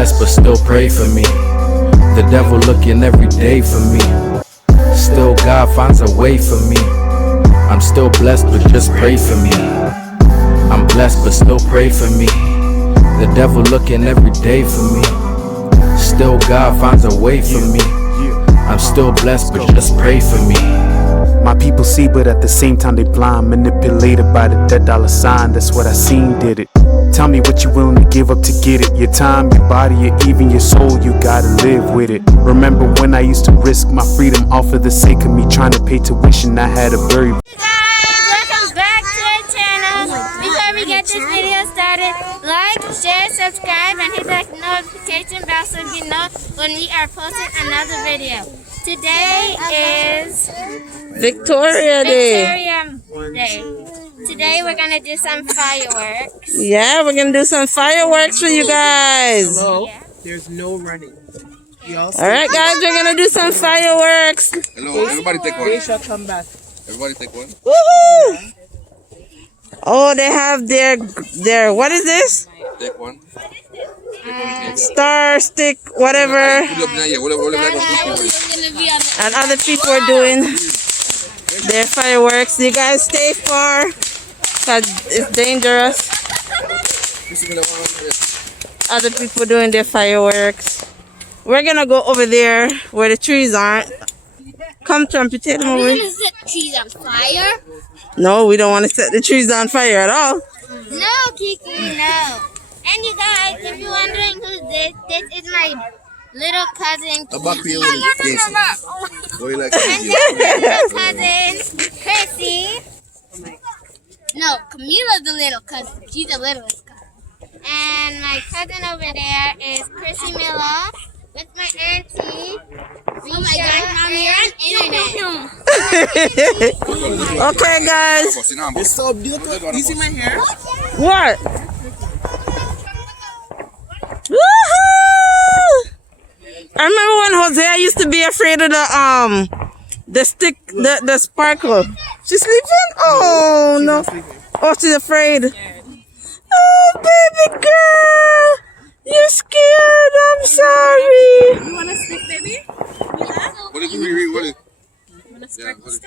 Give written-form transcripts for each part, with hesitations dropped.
blessed, but still pray for me. The devil looking every day for me. Still God finds a way for me. I'm still blessed, but just pray for me. I'm blessed, but still pray for me. The devil looking every day for me. Still God finds a way for me. I'm still blessed, but just pray for me. My people see, but at the same time they blind, manipulated by the dead dollar sign. That's what I seen did it. Tell me what you willing to give up to get it. Your time, your body, or even your soul, you gotta live with it. Remember when I used to risk my freedom all for the sake of me trying to pay tuition? I had to bury. Hey guys, welcome back to our channel. Before we get this video started, like, share, subscribe, and hit that notification bell so you know when we are posting another video. Today is Victoria Day. Today we're gonna do some fireworks. Yeah, we're gonna do some fireworks for you guys. Hello. Yeah. There's no running. All right, guys, we're gonna do some fireworks. Hello, everybody take one. They shall come back. Everybody take one. Woohoo! Oh, they have their what is this? Take one. Star stick, whatever. And other people are doing their fireworks. You guys stay far, cause it's dangerous. Other people doing their fireworks. We're gonna go over there where the trees aren't. Come, Trumpy, take them Are away. we gonna set trees on fire? No, we don't want to set the trees on fire at all. No, Kiki, no. And you guys, if you're wondering who's this is my little cousin. Kiki. What do you like? And then my cousin, Chrissy. No, Camila's the little cousin. She's the littlest cousin. And my cousin over there is Chrissy Miller with my auntie. Oh my gosh, Mommy, you're on internet. Okay, guys. It's so beautiful. You see my hair? What? Woohoo! I remember when Hosea used to be afraid of the stick, the sparkle. She's sleeping? Oh no! Oh, she's afraid. Oh, baby girl, you're scared. I'm sorry. You want a stick, baby? What is it? What is it? Yeah, what is it?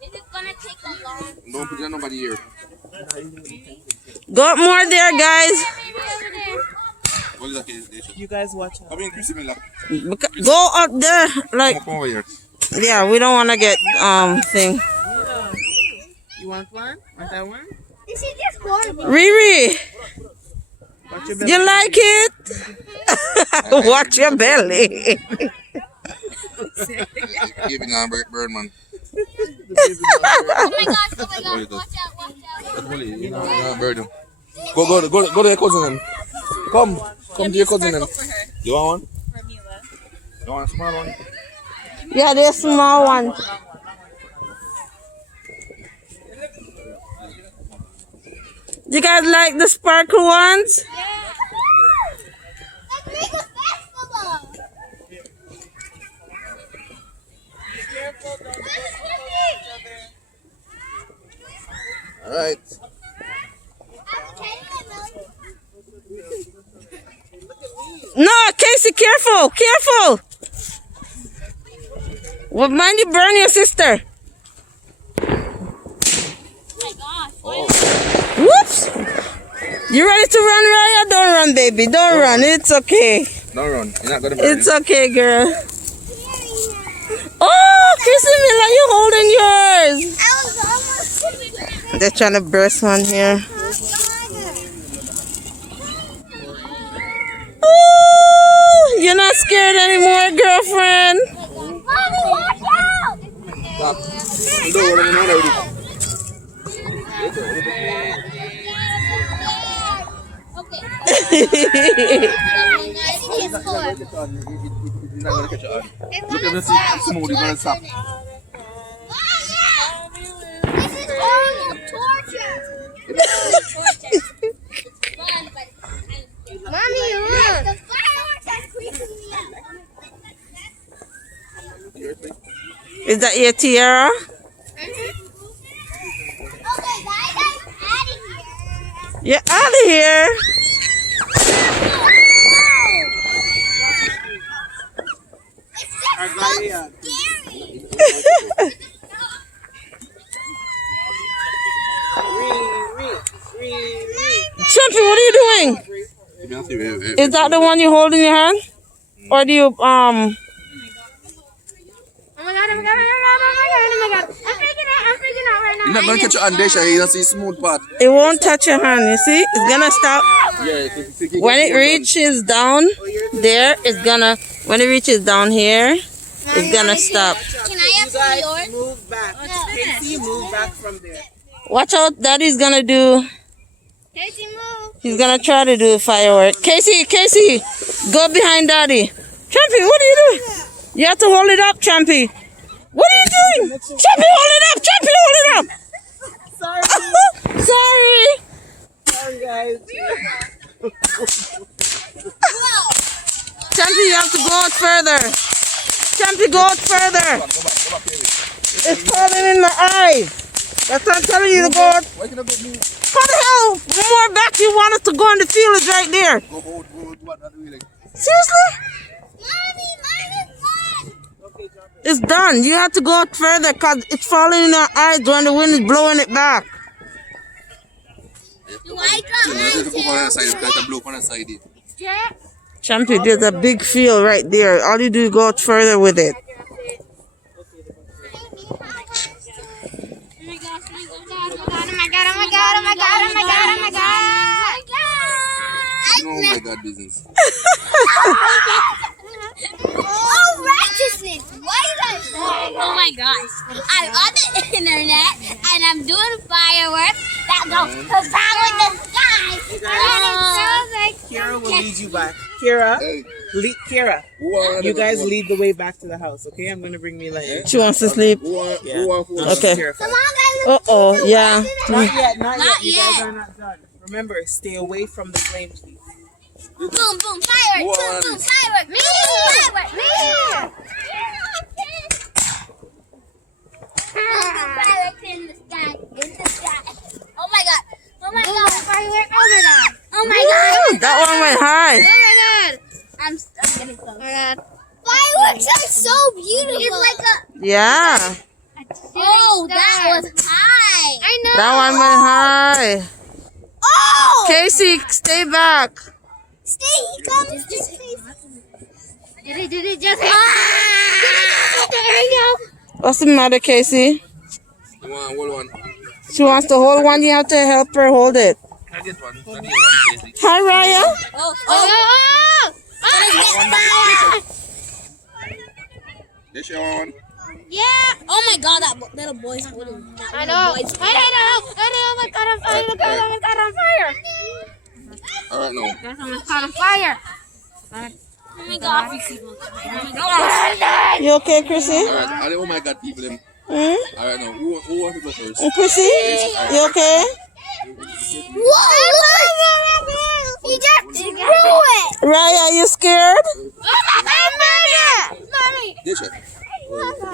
This is gonna take a long time. Don't put nobody here. Got more there, guys. What is that? You guys watch out. I mean, Chrissy Miller. Go up there, like Come over here. yeah. We don't want to get thing. You want one? Want that one? This is just horrible. Riri, Watch your belly. you like it? Watch your belly. Give me now, bird man. Oh my gosh, watch out, watch out. Bird. Go to your cousin then. Come to your cousin then. You want one? You want a small one? Yeah, they're small one. You guys like the sparkle ones? Yeah. Let's make a festival. All right. No, Casey, careful, careful. Well, mind you burn your sister. Whoops. You ready to run, Raya? Don't run, baby. Don't run. It's okay. Don't run. You're not gonna burn. It's okay, girl. Oh, Casey, Mila, you holding yours. I was almost. They're trying to burst one here. Oh, you're not scared anymore, girlfriend. Mommy, watch out! Stop. Don't worry, I'm already. He's not gonna catch it. Look at this smooth. He's gonna stop. This is horrible torture. Mommy, look. The fireworks are creeping me out. Is that your tiara? Okay, guys, I'm out of here. You're out of here. Is that the one you hold in your hand? Or do you, Oh my god, oh my god, oh my god, oh my god, oh my god. I'm freaking out right now. You're not gonna catch your hand, Desha. You don't see smooth part. it won't touch your hand, you see? It's gonna stop. Yeah, When it reaches down there, it's gonna, when it reaches down here, it's gonna stop. Can I have You some guys of yours? move back. Casey, move back from there. Watch out, Daddy's gonna do, Casey, move. he's gonna try to do firework. Casey, go behind Daddy. Champy, what are you doing? You have to hold it up, Champy. What are you doing? Champy, hold it up! Champy, hold it up! Sorry. Sorry. Sorry, guys. Champy, you have to go out further. Champy, go out further. It's falling in the eye. That's what I'm telling you to go out. Why can I go move? How the hell more back you want us to go in the field is right there? Go hold, what are you doing? Seriously? Mommy, mine is done. It's done. You have to go out further because it's falling in our eyes when the wind is blowing it back. Do I drop mine too? on the side, because the blue on the side. Champy, there's a big field right there. All you do is go out further with it. Oh my god, business. Oh, righteousness! Why did I say? Oh my gosh! I'm on the internet and I'm doing fireworks that go around with the sky. And it Kira will lead you back. Kira, Hey, Kira, you guys lead. lead the way back to the house, okay? I'm gonna bring Mila in. She wants to sleep. Okay. Kira, Come on, guys. Uh-oh, yeah. Not yet, not Not yet. You guys yet. are not done. Remember, stay away from the flames, please. Boom, boom, fireworks! Boom, boom, fireworks! Me! Fireworks! Me! Fireworks in the sky! In the sky! Oh my god! Oh my god! Fireworks! Oh my god! Oh my god! That one went high. Oh my god! I'm getting close. Oh my god! Fireworks are so beautiful! It's like a... Yeah. Oh, that was high! I know! That one went high. Oh! Casey, stay back. Stay, he comes! Did it just... What's the matter, Casey? You want hold one? She wants to hold one. You have to help her hold it. Can I get one? Can I get one, Casey? Hi, Raya. This your one? Yeah! Oh my god, that little boy's holding that. I know! I know! Oh my god, I'm fire! Oh my god, I'm fire! Alright, no. There's almost caught on fire! Oh my god! Oh my god! You okay, Chrissy? Alright, I oh my god, people. Them. Hmm? Alright, now, who wants to go first? Chrissy, you okay? Whoa! He just threw it! Raya, you scared? Oh my god, Mommy! This one.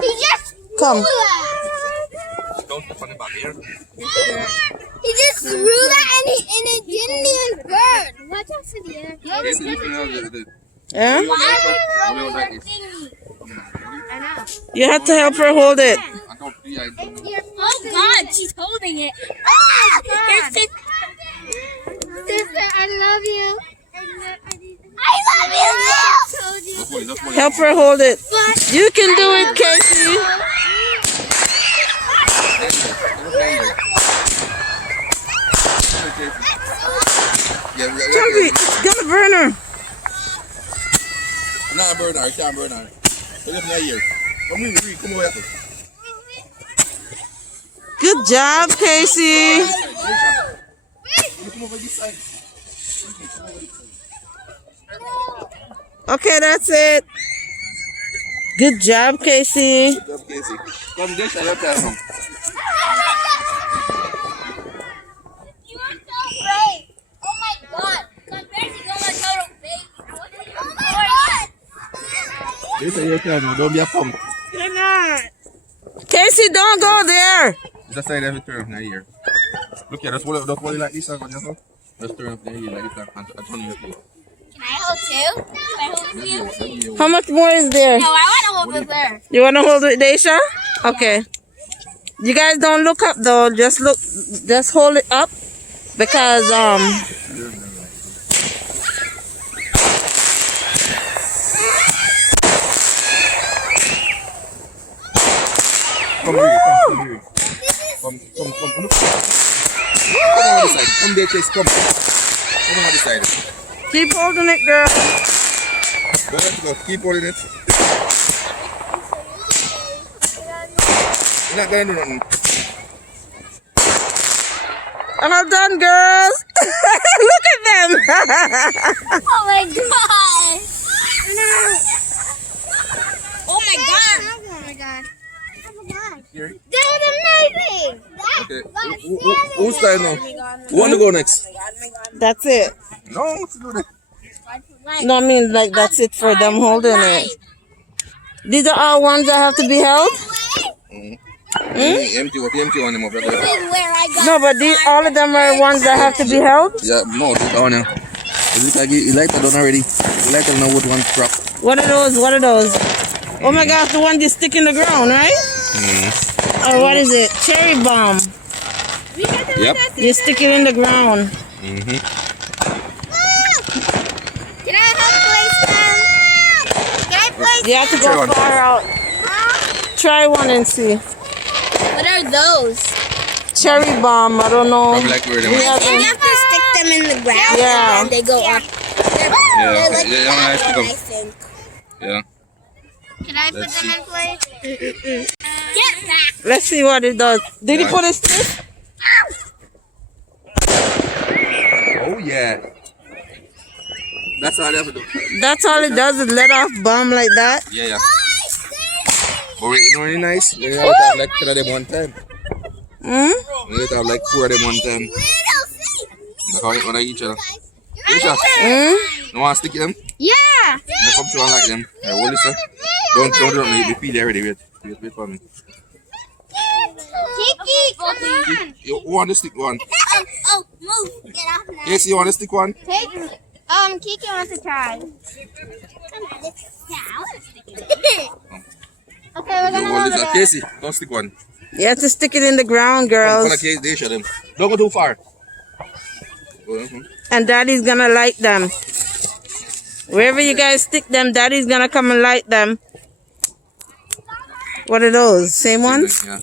He just Come. threw that! Don't step on the back here. He just threw that and it didn't even burn! Watch out for the air. Casey, you can have it. Huh? Why Only are we like throwing this. our thingy? I know. You have to help her hold it. I don't see I do. Oh god, she's holding it. Oh my god. Sister, I love you. I love you too. That's funny, that's funny. Help her hold it. You can do it, Casey. Yeah, Champy, it's gonna burn her. Nah, burn her, can't burn her. Look at me here. Come here, come over here. Good job, Casey. Come over this side. Okay, that's it. Good job, Casey. Good job, Casey. Come this side, let's have You are so brave. Oh my god. Compared to my total baby. Oh my god. This is your turn, don't be a punk. You're not. Casey, don't go there. Just say every turn from here. Look here, just hold it like this. Just turn from here like this and turn your feet. Can I hold two? Can I hold with you? How much more is there? No, I want to hold with her. You want to hold it, Daisha? Okay. You guys don't look up though. Just hold it up because Come here. Come. Look. Come on this side. Come there, Chase. Come on this side. Keep holding it, girl. Go. Keep holding it. You're not gonna do nothing. I'm all done, girls. Look at them. Oh my god! Oh my god! Oh my god! Here. That was amazing! Okay. Who's time now? Who want to go next? That's it. No, what's to do that? No, I mean like that's it for them holding it. These are all ones that have to be held. Empty one them over there. This is where I got No, but all of them are ones that have to be held. Yeah, no, this down here. Is it like you like that done already? You like to know what one crop? What are those? Oh my gosh, the one you stick in the ground, right? Or what is it? Cherry bomb. Yep. You stick it in the ground. Can I help place them? Can I place You have to Try go one. far out. Try one and see. What are those? Cherry bomb, I don't know. Probably like where they We want. have And you have to stick them in the ground Yeah. and they go up. Yeah, They're like yeah, I that stick one, 'em. I think. Yeah. Can I put Let's them see. in place? Get back! Let's see what it does. Did he Yeah. put a stick? Oh yeah. That's all they have to do. That's all it does is let off bomb like that. Yeah. But you know really nice? We have to have like 10 of them one time. We have to have like 4 of them one time. Like one of each other. Isha, you want to stick them? Yeah! I come to one like them. Yeah, well, listen. Don't me. Be peel already. Wait for me. Kiki, come on! You want to stick one? Oh, move! Get off now. Yes, you want to stick one? Take, Kiki wants to try. Okay, we're You gonna want hold this? it. Casey, don't stick one. You have to stick it in the ground, Come on, girls. Casey, they show them. Don't go too far. And daddy's gonna light them. Wherever you guys stick them, daddy's gonna come and light them. What are those? Same ones? Yeah.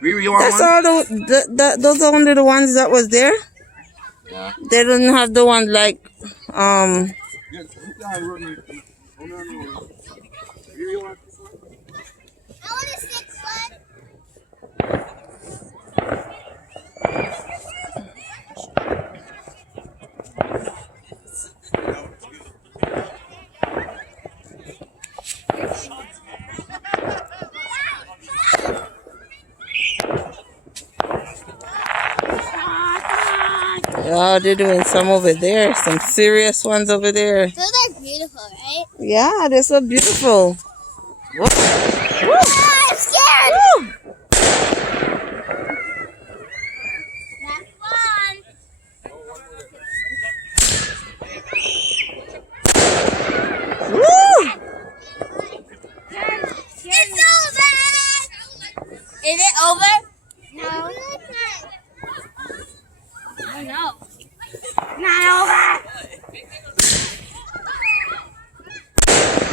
You want That's one? all those are only the ones that was there. Yeah. They don't have the ones like Yeah. I want to stick one. oh, they're doing some over there. Some serious ones over there. Those are beautiful, right? Yeah, they're so beautiful. Whoa. Ah, I'm scared! Woo. That's fun. Woo. It's over! Is it over? No. Oh no. Not over!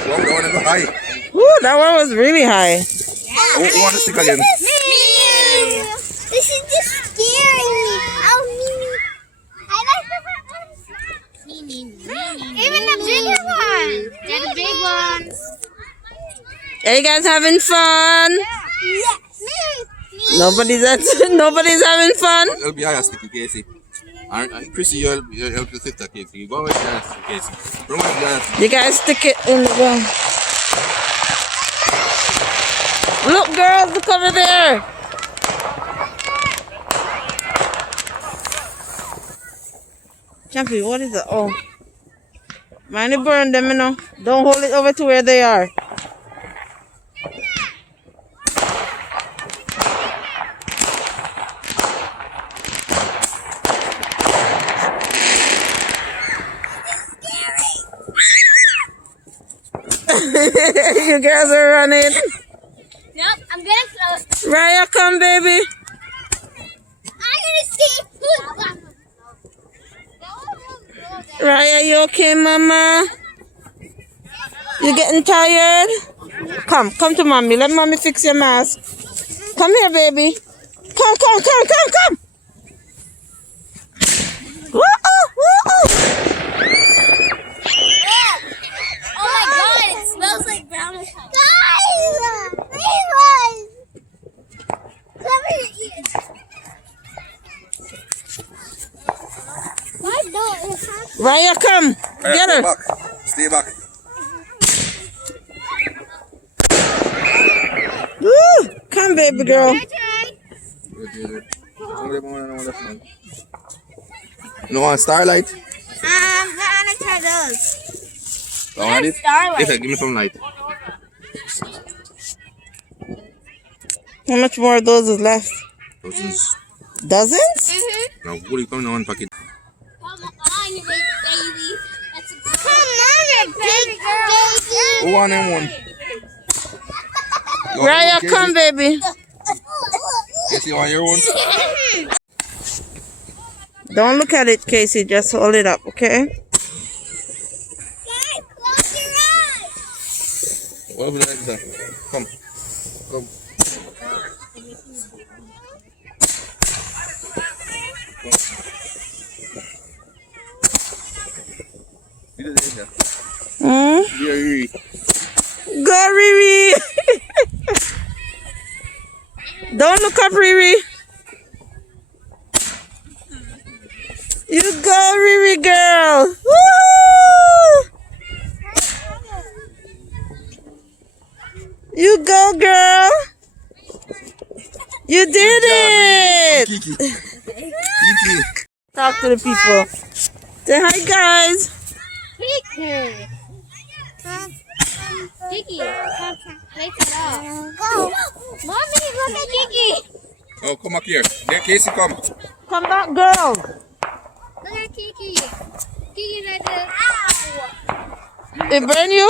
Don't want to go high. Woo, that one was really high. Who want to stick again? Me! This is just scaring me. Oh, me. I like the ones. Me. Even the bigger ones. They're the big ones. Are you guys having fun? Yes. Me. Nobody's having fun. It'll be higher sticky, Casey. And Chrissy, you'll help your sister, Casey. You go with your sticky, Casey. Remember that. You guys stick it in the ground. Look, girls, look over there. Champy, what is it? Oh. Mind it burn them, you know. Don't hold it over to where they are. You girls are running. Nope, I'm gonna throw. Raya, come, baby. I'm gonna see. Raya, you okay, mama? You getting tired? Come to mommy. Let mommy fix your mask. Come here, baby. Come. Woo-oh. Oh my god, it smells like brown. Guys! Come here. Why don't it have Raya, come. Get her. Stay back. Woo. Come, baby girl. You want Starlight? I wanna try those. You want it? Starlight. Yes, give me some light. How much more of those is left? Dozens. Dozens? Now, what are you coming on packet? Come on, you big baby. Come on, you big baby. Who want them one? You want Raya, one, come, baby. Casey, you want your one? Don't look at it, Casey. Just hold it up, okay? Guys, close your eyes. What have you like that? Come. Go, Riri. Don't look up, Riri. You go, Riri girl. Woo! You go, girl. You did it. Kiki. Talk to the people. Say hi, guys. Kiki. Kiki, take it off. Go. Mommy, look at Kiki. Oh, come up here. There, Casey, come. Come back, girl. Look at Kiki. Kiki's at the... It burn you?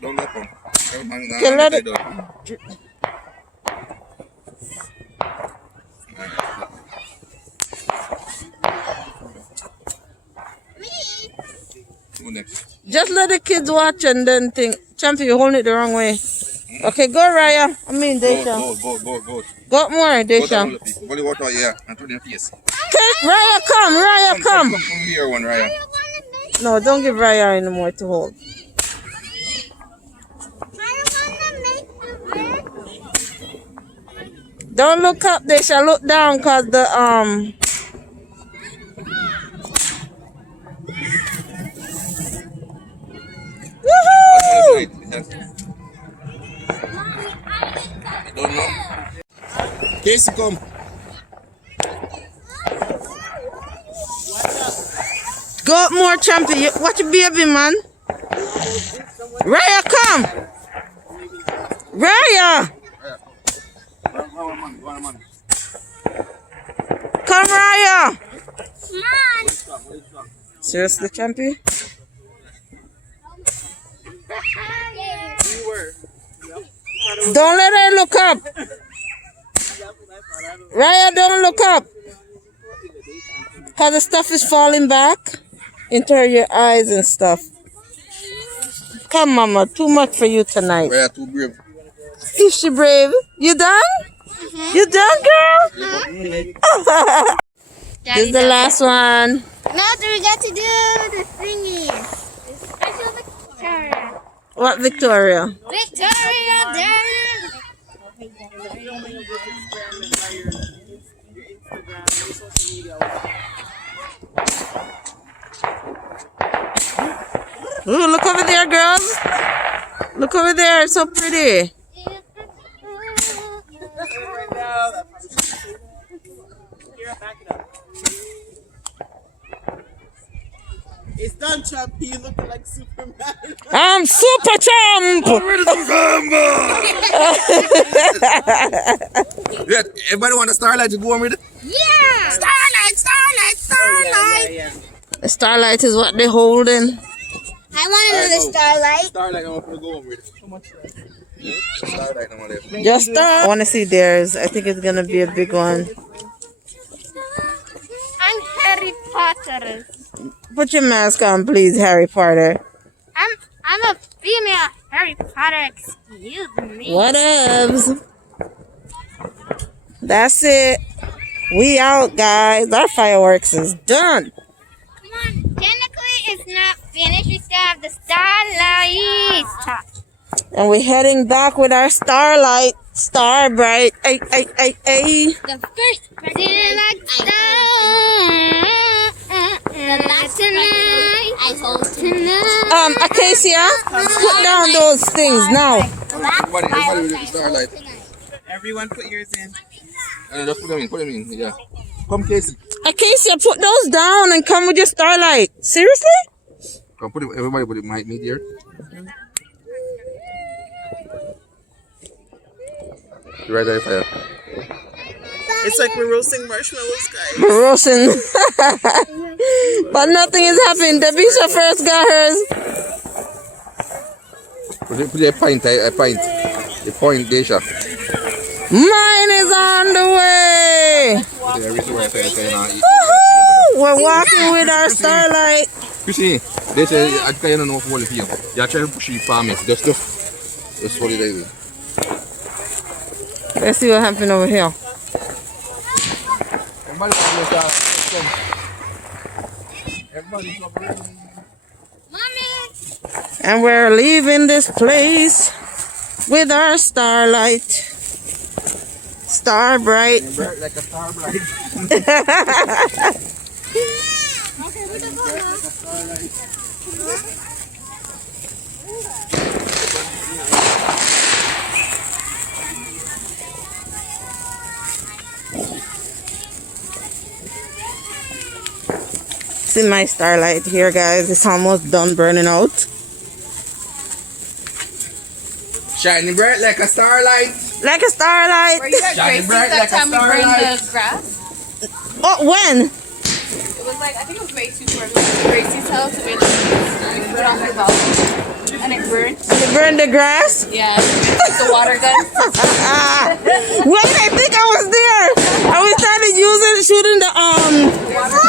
Don't let them. Okay, let it. Who next? Just let the kids watch and then think. Champion, you're holding it the wrong way. Okay, go, Raya. I mean, Desha. Go. Go more, Desha. Only water, yeah, and turn your face. Okay, Raya, come. Raya, come. Come here, one, Raya. No, don't give Raya any more to hold. Don't look up, Desha. Look down, cause the Woohoo! I don't know. Casey, come. Go up more, Champion. Watch your baby, man. Raya, come. Raya. Come, Raya. Come on. Seriously, Champion? Don't let her look up. Raya, don't look up. Cause the stuff is falling back into your eyes and stuff. Come, Mama. Too much for you tonight. Raya, too brave. Is she brave? You done? You done, girl? This is the last one. Now we got to do the thingies. Special Victoria. What, Victoria? Victoria Dance. Ooh, look over there, girls. Look over there. It's so pretty. It's done, Chump. You look like Superman. I'm Super Champ. Yeah, everybody want a starlight to go on with it? Yeah. Starlight. Yeah. The starlight is what they're holding. I want another starlight. Starlight, I want to go on with it. How much? Starlight, I want to. Just I want to see theirs. I think it's gonna be a big one. I'm Harry Potter. Put your mask on, please, Harry Potter. I'm a female Harry Potter. Excuse me. Whatevs. That's it. We out, guys. Our fireworks is done. Come on. Technically, it's not finished. We still have the starlight. And we're heading back with our starlight. Star bright. Ay, ay, ay, ay. The first like tonight. Acacia, put down those things now. Everybody with the starlight. Everyone put yours in. Just put them in, yeah. Come, Casey. Acacia, put those down and come with your starlight. Seriously? Come, everybody put it might meet here. Right there, fire. It's like we're roasting marshmallows, guys. We're roasting. But nothing is happening. Debbie's first got hers. Put a pint, The point, Desha. Mine is on the way. Woohoo! We're walking with our starlight. Chrissy, Desha, I can't know if you are trying to push it for me. Just what it is. Let's see what happened over here. And we're leaving this place with our starlight. Star bright. Like a star bright. See my starlight here, guys. It's almost done burning out. Shining bright like a starlight. Like a starlight. Were you at Shining Gracie's bright that like a time we burned starlight. the grass? Oh, when? It was like, I think it was way too short. We went to Gracie's house and we put it on her balcony and it burnt. You burned the grass? Yeah, we took the water gun. Wait, I think I was there. And we started shooting the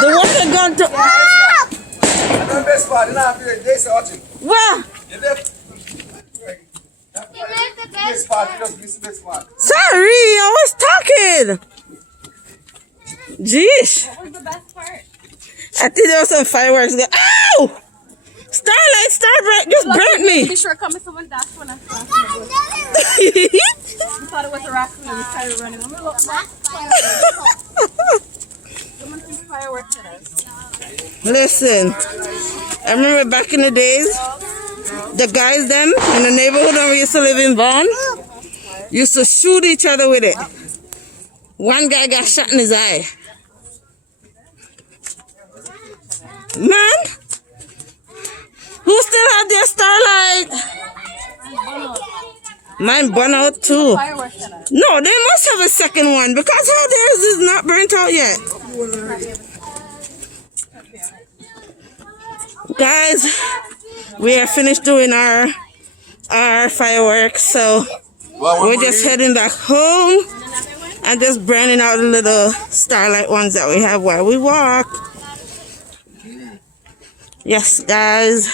water gun to. The best part, you know, they say watching. Where? Best part, just miss the best part. Sorry, I was talking. Jeez. What was the best part? I think there was some fireworks. Ow! Starlight, Starbright just burnt me. Pretty sure coming someone dashed one after us. We thought it was a raccoon and we started running. When we looked back, someone threw fireworks at us. Listen, I remember back in the days, the guys them in the neighborhood where we used to live in Vaughan used to shoot each other with it. One guy got shot in his eye. Man, who still had their starlight? Mine burnt out too. Fireworks at us. No, they must have a second one because how theirs is not burnt out yet. Guys, we are finished doing our fireworks, so we're just heading back home and just burning out the little starlight ones that we have while we walk. Yes, guys.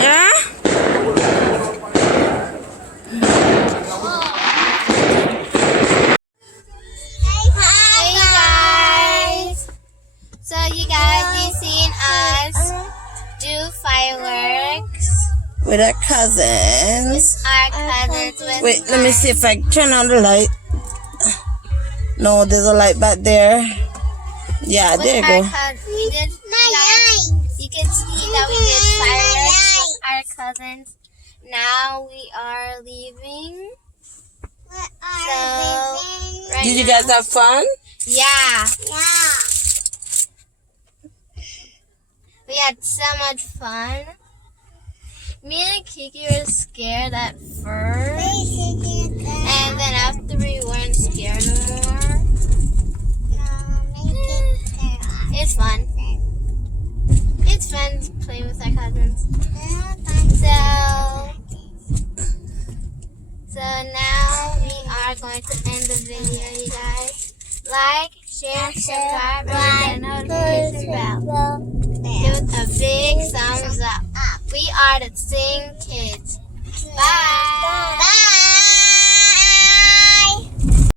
Yeah? Hey guys! So you guys seen us do fireworks. With our cousins. Our cousins with Wait, let me see if I turn on the light. No, there's a light back there. Yeah, there you go. We did, you can see that we did fireworks with our cousins. Now we are leaving. So, right Did you guys have fun? Yeah. We had so much fun. Me and Kiki were scared at first. And then after we weren't scared no more. It's fun. It's fun playing with our cousins. So now we are going to end the video, you guys. Like, share, subscribe, and hit the notification bell. Give it a big thumbs up. We are the Sing Kids. Bye.